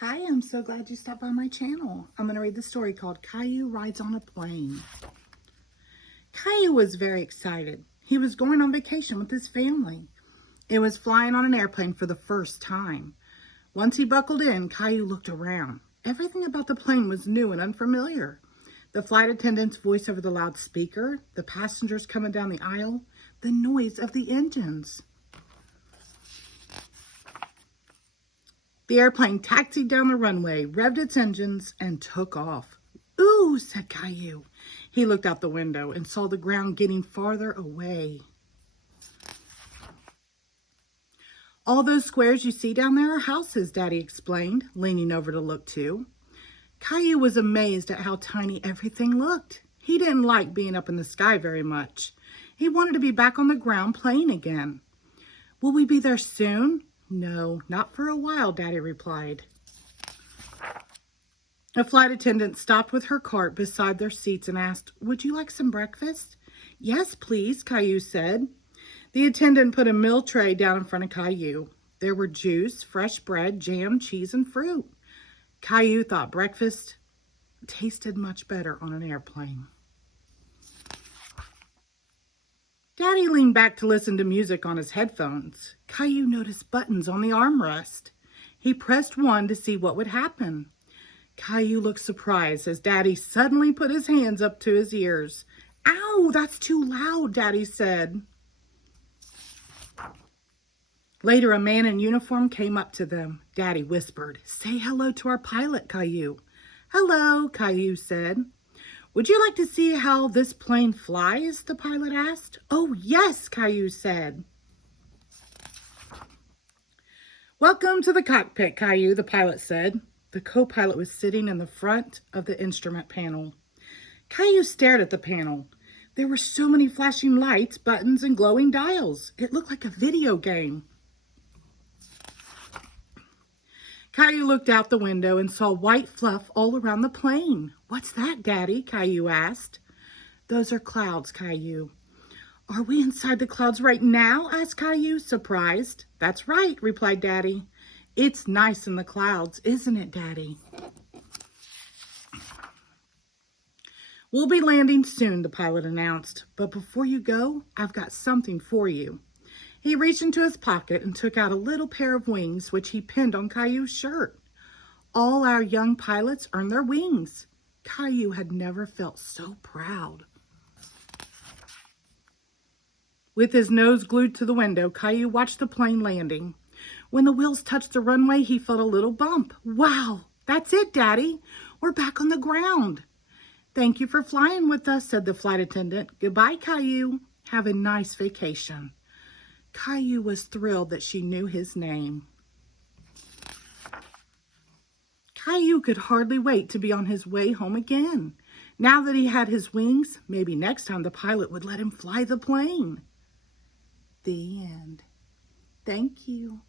Hi, I'm so glad you stopped by my channel. I'm going to read the story called Caillou Rides on a Plane. Caillou was very excited. He was going on vacation with his family. It was flying on an airplane for the first time. Once he buckled in, Caillou looked around. Everything about the plane was new and unfamiliar. The flight attendant's voice over the loudspeaker, the passengers coming down the aisle, the noise of the engines. The airplane taxied down the runway, revved its engines, and took off. "Ooh," said Caillou. He looked out the window and saw the ground getting farther away. "All those squares you see down there are houses," Daddy explained, leaning over to look too. Caillou was amazed at how tiny everything looked. He didn't like being up in the sky very much. He wanted to be back on the ground playing again. "Will we be there soon?" "No, not for a while," Daddy replied. A flight attendant stopped with her cart beside their seats and asked, "Would you like some breakfast?" "Yes, please," Caillou said. The attendant put a meal tray down in front of Caillou. There were juice, fresh bread, jam, cheese, and fruit. Caillou thought breakfast tasted much better on an airplane. Daddy leaned back to listen to music on his headphones. Caillou noticed buttons on the armrest. He pressed one to see what would happen. Caillou looked surprised as Daddy suddenly put his hands up to his ears. "Ow, that's too loud," Daddy said. Later, a man in uniform came up to them. Daddy whispered, "Say hello to our pilot, Caillou." "Hello," Caillou said. "Would you like to see how this plane flies?" the pilot asked. "Oh, yes," Caillou said. "Welcome to the cockpit, Caillou," the pilot said. The co-pilot was sitting in the front of the instrument panel. Caillou stared at the panel. There were so many flashing lights, buttons, and glowing dials. It looked like a video game. Caillou looked out the window and saw white fluff all around the plane. "What's that, Daddy?" Caillou asked. "Those are clouds, Caillou." "Are we inside the clouds right now?" asked Caillou, surprised. "That's right," replied Daddy. "It's nice in the clouds, isn't it, Daddy?" "We'll be landing soon," the pilot announced. "But before you go, I've got something for you." He reached into his pocket and took out a little pair of wings, which he pinned on Caillou's shirt. All our young pilots earn their wings. Caillou had never felt so proud. With his nose glued to the window, Caillou watched the plane landing. When the wheels touched the runway, he felt a little bump. "Wow, that's it, Daddy. We're back on the ground." "Thank you for flying with us," said the flight attendant. "Goodbye, Caillou. Have a nice vacation." Caillou was thrilled that she knew his name. Caillou could hardly wait to be on his way home again. Now that he had his wings, maybe next time the pilot would let him fly the plane. The end. Thank you.